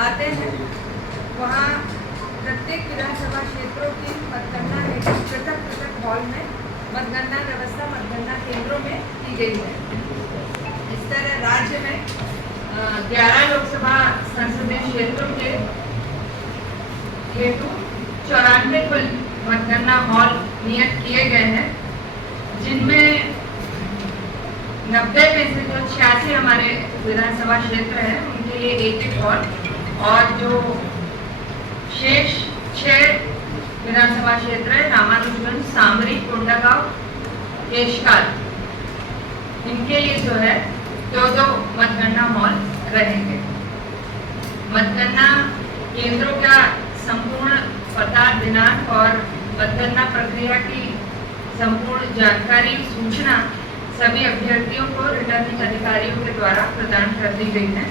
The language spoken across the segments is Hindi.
आते हैं वहाँ प्रत्येक विधानसभा क्षेत्रों की मतगणना हेतु पृथक पृथक हॉल में मतगणना व्यवस्था मतगणना केंद्रों में की गई है। इस तरह राज्य में 11 लोकसभा संसदीय क्षेत्रों के हेतु 94 कुल मतगणना हॉल नियत किए गए हैं, जिनमें 90 में से जो 86 हमारे विधानसभा क्षेत्र हैं उनके लिए एक हॉल, और जो शेष 6 विधानसभा क्षेत्र है रामानुजगंज, सामरी, कोंडागांव, केशकाल, इनके लिए जो है 2 मतगणना हॉल रहेंगे। मतगणना केंद्रों का संपूर्ण पता, दिनांक और मतगणना प्रक्रिया की संपूर्ण जानकारी सूचना सभी अभ्यर्थियों को रिटर्निंग अधिकारियों के द्वारा प्रदान कर दी गई है।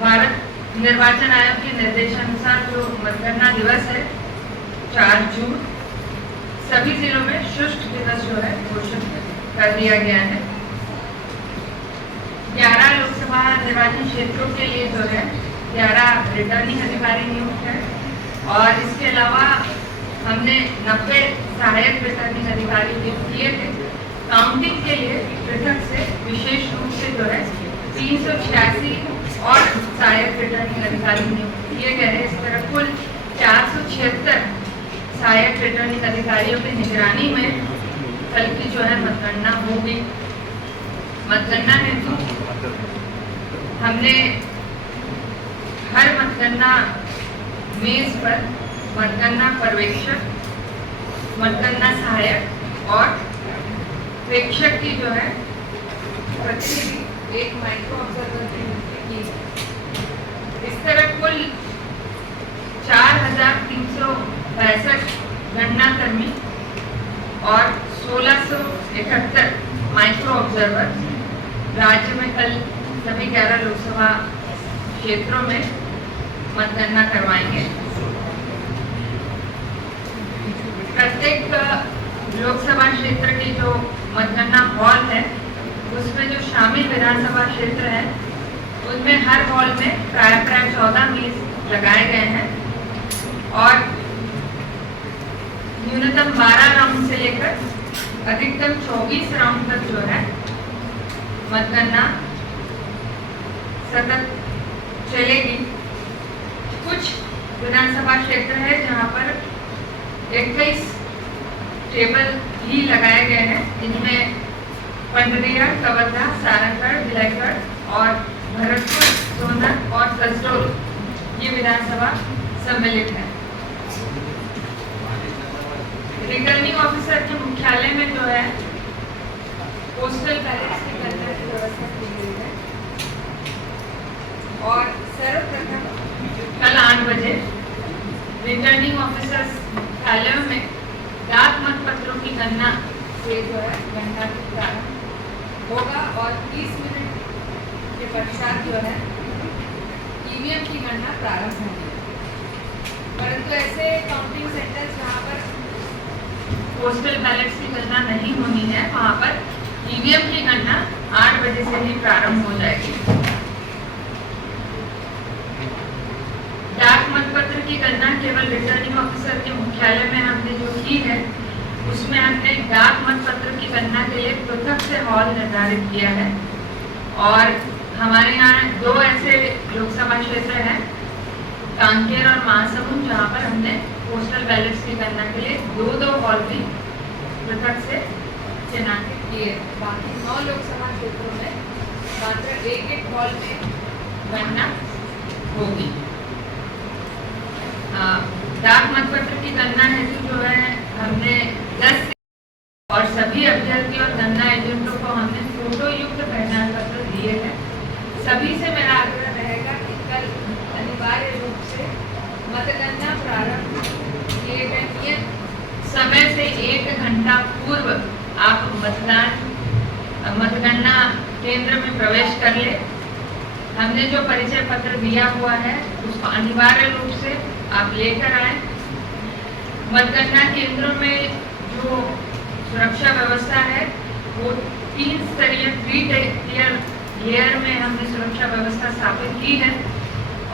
भारत निर्वाचन आयोग के निर्देशानुसार जो मतगणना दिवस है 4 जून, सभी जिलों में शुष्क दिवस जो है घोषित कर दिया गया है। 11 लोकसभा निर्वाचन क्षेत्रों के लिए जो है 11 रिटर्निंग अधिकारी नियुक्त है, और इसके अलावा हमने 90 सहायक रिटर्निंग अधिकारी नियुक्त किए थे। काउंटिंग के लिए पृथक से विशेष रूप से जो है 386 और सहायक रिटर्निंग अधिकारी नियुक्त किए गए हैं। इस तरह कुल 476 सहायक रिटर्निंग अधिकारियों की निगरानी में कल की जो है मतगणना होगी। मतगणना हेतु हमने हर मतगणना मेज पर मतगणना पर्यवेक्षक, मतगणना सहायक और प्रेक्षक की जो है प्रतिनिधि एक माइक्रो ऑब्जर्वर की नियुक्ति की है। इस तरह कुल 4365 गणना कर्मी और 1671 माइक्रो ऑब्जर्वर राज्य में कल सभी 11 लोकसभा क्षेत्रों में मतगणना करवाएंगे। प्रत्येक लोकसभा क्षेत्र की जो मतगणना हॉल है उसमें जो शामिल विधानसभा क्षेत्र है उनमें हर हॉल में प्राय 14 मेज लगाए गए हैं, और न्यूनतम 12 राउंड से लेकर अधिकतम 24 राउंड तक जो है मतगणना सतत चलेगी। कुछ विधानसभा क्षेत्र है जहां पर 21 टेबल ही लगाए गए हैं, जिनमें पंडरिया, कवर्धा, सारंगगढ़, विलयगढ़ और भरतपुर, सोनभद्र और कसडोल ये विधानसभा सम्मिलित है। रिटर्निंग ऑफिसर के मुख्यालय में जो है पोस्टल बैलेट्स की गणना की व्यवस्था की गई है, और सर्वप्रथम कल 8 बजे रिटर्निंग ऑफिसर्स मुख्यालयों में डाक मतपत्रों की गणना से जो है गणना की प्रारंभ होगा, और 30 मिनट के पश्चात जो है ईवीएम की गणना प्रारंभ होगी। परंतु ऐसे काउंटिंग सेंटर्स जहाँ पर पोस्टल बैलेट्स की गणना नहीं होनी है वहाँ पर ईवीएम की गणना 8 बजे से ही प्रारंभ हो जाएगी। डाक मतपत्र की गणना केवल रिटर्निंग ऑफिसर के मुख्यालय में हमने जो की है उसमें हमने डाक मतपत्र की गणना के लिए पृथक से हॉल निर्धारित किया है, और हमारे यहाँ 2 ऐसे लोकसभा क्षेत्र हैं कांकेर और महासमुंद जहाँ पर हमने पोस्टल बैलेट्स की गणना के लिए 2 हॉल भी पृथक से चिन्हांकित किए। बाकी 9 लोकसभा क्षेत्रों में मात्र एक हॉल में गणना होगी। डाक मतपत्र की गणना हेतु जो है हमने 10 और सभी अभ्यर्थी और गणना एजेंटों को हमने फोटो युक्त पहचान पत्र दिए हैं। सभी से मेरा आग्रह रहेगा कि कल अनिवार्य रूप से मतगणना प्रारंभ किए गए नियत समय से 1 घंटा पूर्व आप मतगणना केंद्र में प्रवेश कर ले। हमने जो परिचय पत्र दिया हुआ है उसको अनिवार्य रूप से आप लेकर आए। मतगणना केंद्रों में जो सुरक्षा व्यवस्था है वो 3 स्तरीय 3 लेयर में हमने सुरक्षा व्यवस्था स्थापित की है।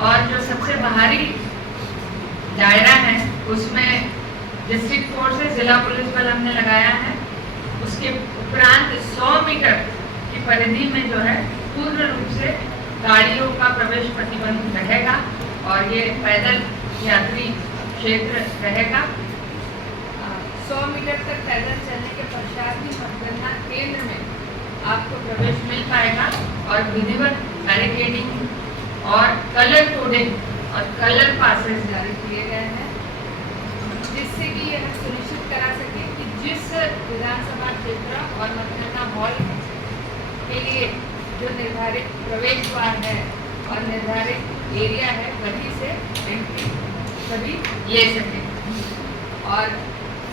और जो सबसे बाहरी दायरा है उसमें डिस्ट्रिक्ट फोर्सेस जिला पुलिस बल हमने लगाया है। उसके उपरांत 100 मीटर की परिधि में जो है पूर्ण रूप से गाड़ियों का प्रवेश प्रतिबंध रहेगा और ये पैदल यात्री क्षेत्र रहेगा। 100 मीटर तक पैदल चलने के पश्चात ही मतगणना केंद्र में आपको प्रवेश मिल पाएगा और विधिवत बैरिकेडिंग और कलर कोडिंग और कलर पासेस जारी किए गए हैं, जिससे कि यह सुनिश्चित करा सके कि जिस विधानसभा क्षेत्र और मतगणना हॉल के लिए जो निर्धारित प्रवेश द्वार है और निर्धारित एरिया है वहीं से एंट्री सभी ले सके। और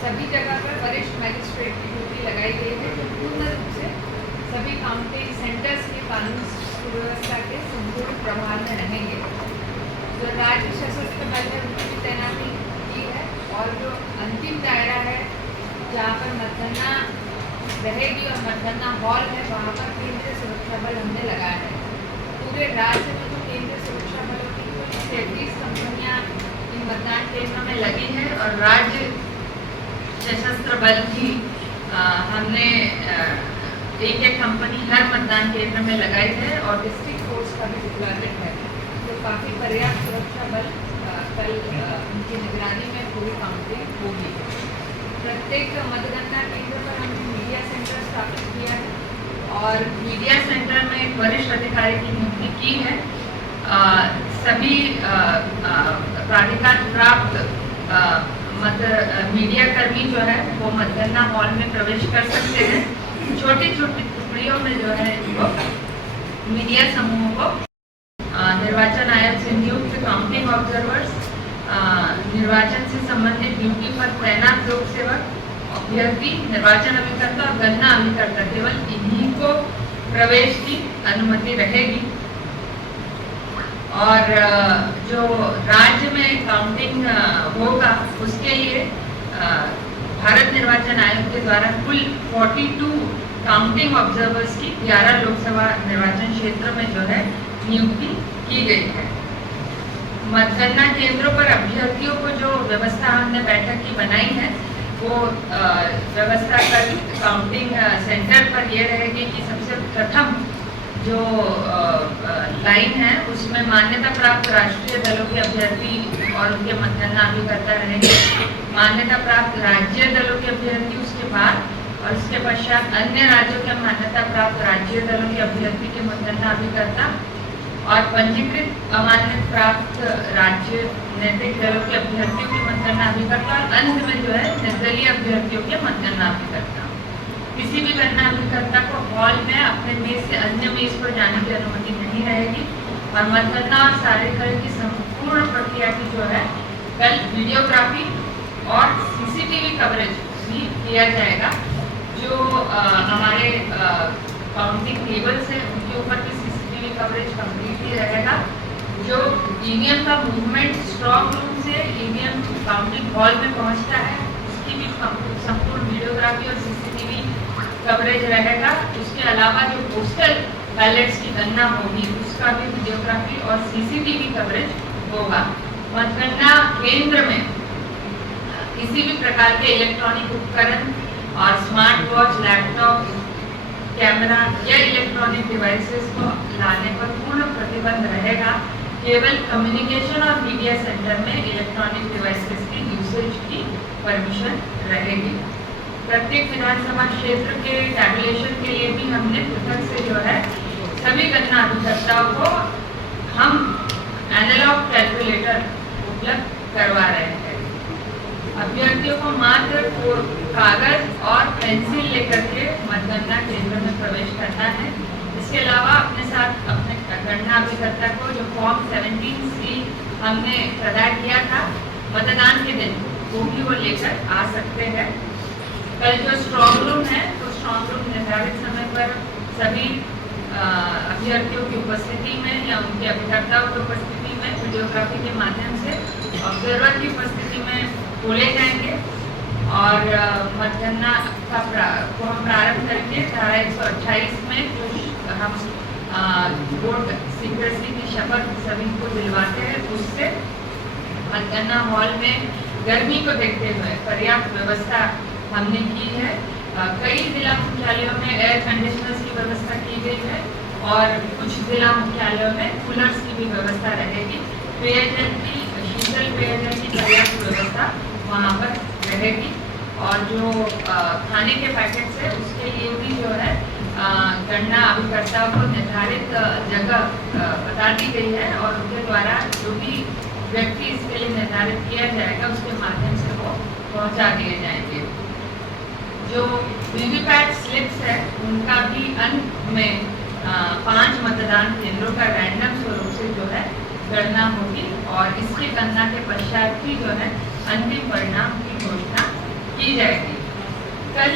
सभी जगह पर वरिष्ठ मजिस्ट्रेट की ड्यूटी लगाई गई है जो पूर्ण रूप से सभी काउंटिंग सेंटर्स के कानून सुव्यवस्था के संपूर्ण प्रभाव में रहेंगे। जो राज्य सशस्त्र बल है उनकी भी तैनाती की है और जो अंतिम दायरा है जहाँ पर मतगणना रहेगी और मतगणना हॉल है वहाँ पर केंद्रीय सुरक्षा बल हमने लगाया है। पूरे राज्य में जो केंद्रीय सुरक्षा बलों की कुल 33 कंपनियाँ इन मतदान केंद्रों में लगी है और राज्य सशस्त्र बल की हमने एक कंपनी हर मतदान केंद्र में लगाई है और डिस्ट्रिक्ट फोर्स का भी डिप्लॉयमेंट है। तो काफ़ी पर्याप्त सुरक्षा बल कल उनकी निगरानी में पूरी काउंटिंग होगी। प्रत्येक मतगणना केंद्र पर हमने मीडिया सेंटर स्थापित किया है और मीडिया सेंटर में एक वरिष्ठ अधिकारी की नियुक्ति की है। सभी प्राधिकार प्राप्त मीडिया कर्मी जो है वो मतगणना हॉल में प्रवेश कर सकते हैं। छोटी छोटी टुकड़ियों में जो है इनको मीडिया समूहों को निर्वाचन आयोग से नियुक्त काउंटिंग ऑब्जर्वर्स, निर्वाचन से संबंधित ड्यूटी पर तैनात लोक सेवक, अभ्यर्थी, निर्वाचन अभिकर्ता और गणना अभिकर्ता केवल इन्हीं को प्रवेश की अनुमति रहेगी। और जो राज्य में काउंटिंग होगा उसके लिए भारत निर्वाचन आयोग के द्वारा कुल 42 काउंटिंग ऑब्जर्वर्स की 11 लोकसभा निर्वाचन क्षेत्र में जो है नियुक्ति की गई है। मतगणना केंद्रों पर अभ्यर्थियों को जो व्यवस्था हमने बैठक की बनाई है वो व्यवस्था कल काउंटिंग सेंटर पर ये रहेगी कि सबसे प्रथम जो लाइन है उसमें मान्यता प्राप्त राष्ट्रीय दलों के अभ्यर्थी और उनके मतगणना अभिकर्ता रहेंगे। मान्यता प्राप्त राज्य दलों के अभ्यर्थी उसके बाद और उसके पश्चात अन्य राज्यों के मान्यता प्राप्त राज्य दलों के अभ्यर्थी के मतगणना अभिकर्ता और पंजीकृत अमान्य प्राप्त राज्य नैतिक दलों के अभ्यर्थियों के मतगणना अभिकर्ता और अंत में जो है निर्दलीय अभियर्थियों के मतगणना अभिकर्ता। किसी भी गणना अभिकर्ता को हॉल में अपने मेज से अन्य मेज पर जाने की अनुमति नहीं रहेगी और मतगणना और सार्वजनिक की संपूर्ण प्रक्रिया की जो है कल वीडियोग्राफी और सीसीटीवी कवरेज भी किया जाएगा। जो हमारे काउंटिंग टेबल्स हैं उनके ऊपर भी सीसीटीवी कवरेज कम्प्लीटली रहेगा। जो ईवीएम का मूवमेंट स्ट्रॉन्ग रूम से ईवीएम काउंटिंग हॉल में पहुंचता है उसकी भी संपूर्ण वीडियोग्राफी और सीसीटीवी कवरेज रहेगा। उसके अलावा जो पोस्टल बैलेट्स की गणना होगी उसका भी वीडियोग्राफी और सीसीटीवी कवरेज होगा। मतगणना केंद्र में किसी भी प्रकार के इलेक्ट्रॉनिक उपकरण और स्मार्ट वॉच, लैपटॉप, कैमरा या इलेक्ट्रॉनिक डिवाइसेस को लाने पर पूर्ण प्रतिबंध रहेगा। केवल कम्युनिकेशन और मीडिया सेंटर में इलेक्ट्रॉनिक डिवाइसेस की यूसेज की परमिशन रहेगी। प्रत्येक विधानसभा क्षेत्र के टैबुलेशन के लिए भी हमने पृथक से जो है सभी गणना अभिकर्ताओं को हम एनालॉग कैलकुलेटर उपलब्ध करवा रहे हैं। अभ्यर्थियों को मात्र कागज और पेंसिल लेकर के मतगणना केंद्र में प्रवेश करना है। इसके अलावा अपने साथ अपने गणना अभिकर्ता को जो फॉर्म 17C हमने प्रदान किया था मतदान के दिन वो भी वो लेकर आ सकते हैं। कल जो स्ट्रॉन्ग रूम है तो स्ट्रॉन्ग रूम निर्धारित समय पर सभी अभ्यर्थियों की उपस्थिति में या उनके अभिकर्ताओं की उपस्थिति में वीडियोग्राफी के माध्यम से ऑब्जर्वर की उपस्थिति में खोले जाएंगे और मतगणना को हम प्रारंभ करेंगे। धारा 128 में जो हम वोट सीक्रेसी की शपथ सभी को दिलवाते हैं। उससे मतगणना हॉल में गर्मी को देखते हुए पर्याप्त व्यवस्था हमने की है। कई जिला मुख्यालयों में एयर कंडीशनर्स की व्यवस्था की गई है और कुछ जिला मुख्यालयों में कूलर्स की भी व्यवस्था रहेगी। पेयजल की, शीतल पेयजल की पर्याप्त व्यवस्था वहाँ पर रहेगी। और जो खाने के पैकेट्स है उसके लिए भी जो है गणना अभिकर्ता को निर्धारित जगह बता दी गई है और उनके द्वारा जो भी व्यक्ति इसके लिए निर्धारित किया जाएगा उसके माध्यम से वो पहुंचा दिए जाएंगे। जो वीवीपैट स्लिप्स है उनका भी अंत में 5 मतदान केंद्रों का रैंडम स्वरूप से जो है गणना होगी और इसकी गणना के पश्चात ही जो है अंतिम परिणाम की घोषणा की जाएगी। कल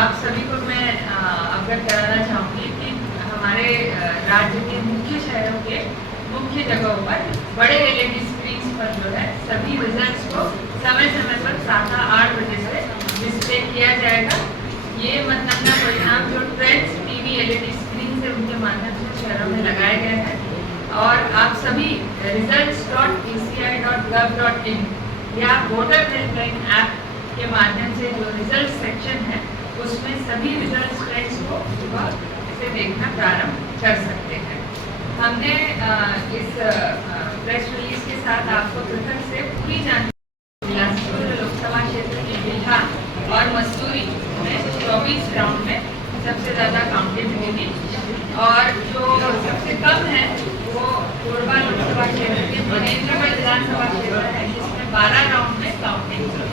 आप सभी को मैं अवगत कराना चाहूँगी कि हमारे राज्य के मुख्य शहरों के मुख्य जगहों पर बड़े LED स्क्रीन्स पर जो है सभी रिजल्ट्स को समय समय पर 7-8 बजे से डिस्प्ले किया जाएगा। ये मतगणना परिणाम जो ट्रेंड्स TV LED स्क्रीन से उनके माध्यम से शहरों में लगाए गए हैं और आप सभी results.eci.gov.in या वोटर हेल्पलाइन ऐप के माध्यम से जो रिजल्ट सेक्शन है उसमें सभी रिजल्ट ट्रेंड्स को सुबह से देखना प्रारंभ कर सकते हैं। हमने इस प्रेस रिलीज के साथ आपको पृथक से पूरी जानकारी बिलासपुर लोकसभा क्षेत्र के बिल्हा और मसूरी में 24 राउंड में सबसे ज़्यादा काउंटिंग होगी और जो सबसे कम है वो कोरबा लोकसभा क्षेत्र के महेंद्रगढ़ विधानसभा क्षेत्र है जिसमें 12 राउंड में काउंटिंग होगी।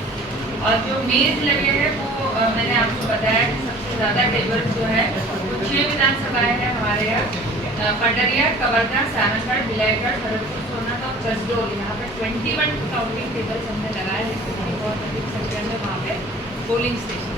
और जो मेज लगे हैं वो मैंने आपको बताया कि सबसे ज़्यादा टेबल जो है वो 6 विधानसभाएं हैं हमारे यहाँ, पटरिया, कवर्धा, सारंगढ़, बिलाईगढ़, भरतपुर, सोनागढ़ और कसडोल। यहाँ पे 21 काउंटिंग टेबल्स हमने लगाए हैं, बहुत अधिक संख्या में वहाँ पे पोलिंग स्टेशन